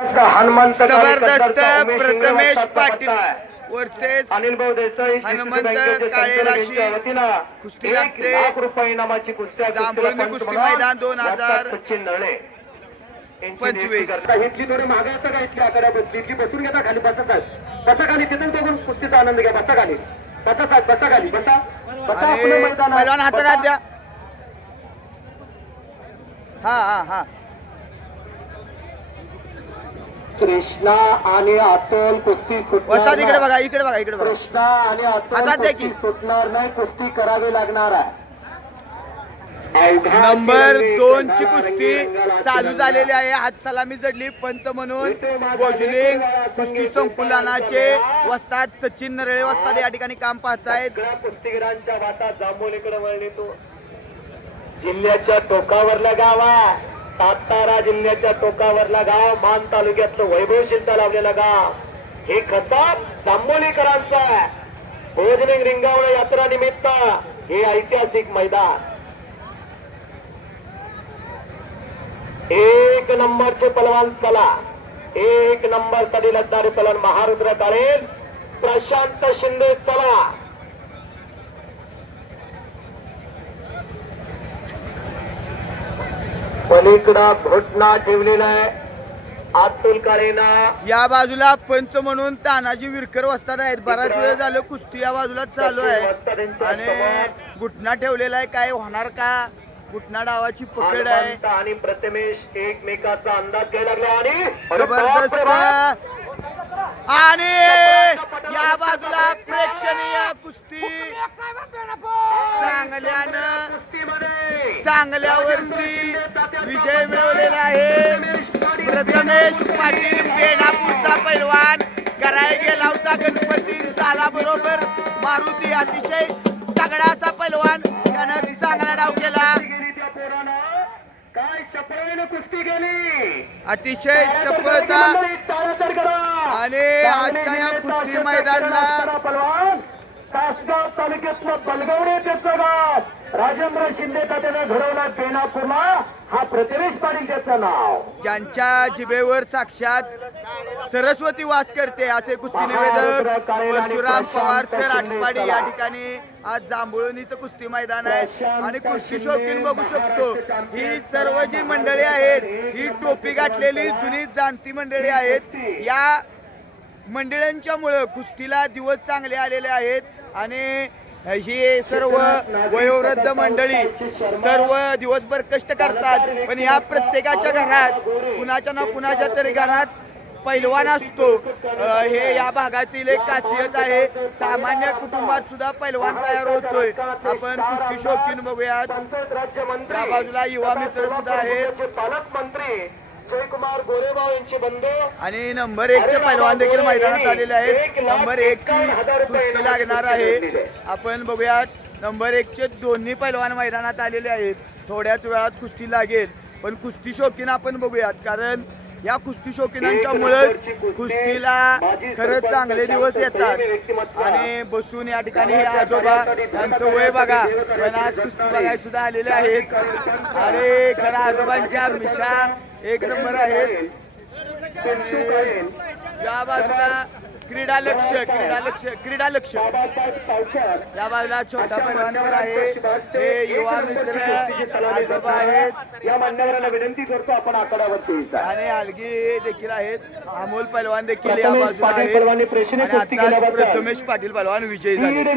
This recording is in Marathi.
हनुमंत जबरदस्त प्रथमेश पाटील वर्सेस हनुमंत काळेलाशी कुस्ती लागते. कुस्तीला कुस्ती मैदान दोन हजार पंचवीस. इथली थोडी मागे असतं का इथली आकडा बसली. इथली बसून घेता खाली बसा साहेब बसा खाली तिथून बघून कुस्तीचा आनंद घ्या. बसा खाली बसा साहेब बसा. खाली बसा बसा आणि आपलं मैदान आहे. पहिलवान हातात बसा. हात द्या. हा हा हा. कृष्णा आणि अतुल कुस्ती सुटणार वस्ताद इकडे. बघा इकडे बघा इकडे बघा. कृष्णा आणि अतुल कुस्ती. सुटणार नाही कुस्ती करावी लागणार आहे. नंबर दोन ची कुस्ती चालू झालेली आहे. हात सलामी जडली पंच म्हणून गोजलिंग कुस्ती संकुलनाचे वस्ताद सचिन नरळे वस्ताद या ठिकाणी काम पाहतायत. सगळ्या कुस्तीगिरांच्या वाटा जांभोलीकडे वळली तो. जिल्ह्याच्या टोकावरला गाव सातारा जिल्ह्याच्या टोकावरला गाव मान तालुक्यातलं वैभवशीलता लावलेलं गाव. हे खताब जांभोलीकरांचं आहे. भोजलिंग रिंगावणे यात्रा निमित्त हे ऐतिहासिक मैदान. एक नंबरचे पलवान चला. एक नंबरसाठी लढणारे पलवान महारुद्र काळेल प्रशांत शिंदे चला. पलीकडा घोटना ठेवलेला आहे. अतुल काळेना या बाजूला पंच म्हणून तानाजी विरकर वस्ताद आहेत. बराच वेळ झालं कुस्ती या बाजूला चालू आहे. आणि घुटना ठेवलेला आहे. काय होणार का? घुटना डावाची पकड आहे. आणि प्रथमेश एकमेकाचा अंदाज घ्यायला लागला आणि! आणि या बाजूला प्रेक्षणीय कुस्ती. चांगल्यानं चांगल्यावरती विजय मिळवलेला आहे. प्रथमेश पाटील बेणापूरचा पैलवान. कराय गेला होता गणपती चाला बरोबर मारुती अतिशय तगडा असा पैलवान. त्यानं चांगला डाव केला. अतिशय चपळता. आणि आजच्या या कुस्ती पलवान तासगाव तालुक्यातलं बलगवणे त्याचं गाव. राजेंद्र शिंदे तात्याने घडवला बेनापूरला. हा प्रतिवेश पाटील त्याचं नाव. ज्यांच्या जिभेवर साक्षात सरस्वती वास करते असे कुस्ती निवेदक परशुराम पवार सर आटपाडी या ठिकाणी आज जांभुळणीचं कुस्ती मैदान आहे. आणि कुस्ती शौकीन बघू शकतो. ही सर्व जी मंडळी आहेत ही टोपी गाठलेली जुनी जाणती मंडळी आहेत. या मंडळांच्यामुळं कुस्तीला दिवस चांगले आलेले आहेत आणि ही सर्व वयोवृद्ध मंडळी सर्व दिवसभर कष्ट करतात. पण या प्रत्येकाच्या घरात कुणाच्या ना कुणाच्या तरी घरात पैलवान असतो. हे या भागातील एक खासियत आहे. सामान्य कुटुंबात सुद्धा पैलवान तयार होतोय. आपण कुस्ती शौकीन बघूयात. पंचायत या बाजूला युवा मित्र सुद्धा आहेत. पालकमंत्री जयकुमार गोरेबाव यांचे बंधू. आणि नंबर एक चे पैलवान देखील मैदानात आलेले आहेत. नंबर एक ची कुस्ती लागणार आहे. आपण बघूयात नंबर एक चे दोन्ही पैलवान मैदानात आलेले आहेत. थोड्याच वेळात कुस्ती लागेल. पण कुस्ती शौकीन आपण बघूयात कारण या कुस्ती शौकीनांच्या मुळेच कुस्तीला खरंच चांगले दिवस येतात. आणि बसून या ठिकाणी हे आजोबा त्यांचं वय बघा. पण आज कुस्ती बघायला सुद्धा आलेले आहेत. आणि खरं आजोबांच्या मिशा एक नंबर आहेत. या बाजूला क्रीडा लक्ष क्रीडा लक्ष क्रीडा लक्ष या बाजूला छोटा पैलवानकर आहे. हे युवा मित्र आजोबा आहेत. या मान्यवरांना विनंती करतो आपण आकडावरती यायचा. आणि अलगी देखील आहेत. अमोल पैलवान देखील या बाजूला आहेत. प्रथमेश पाटील पैलवान विजयी झाले.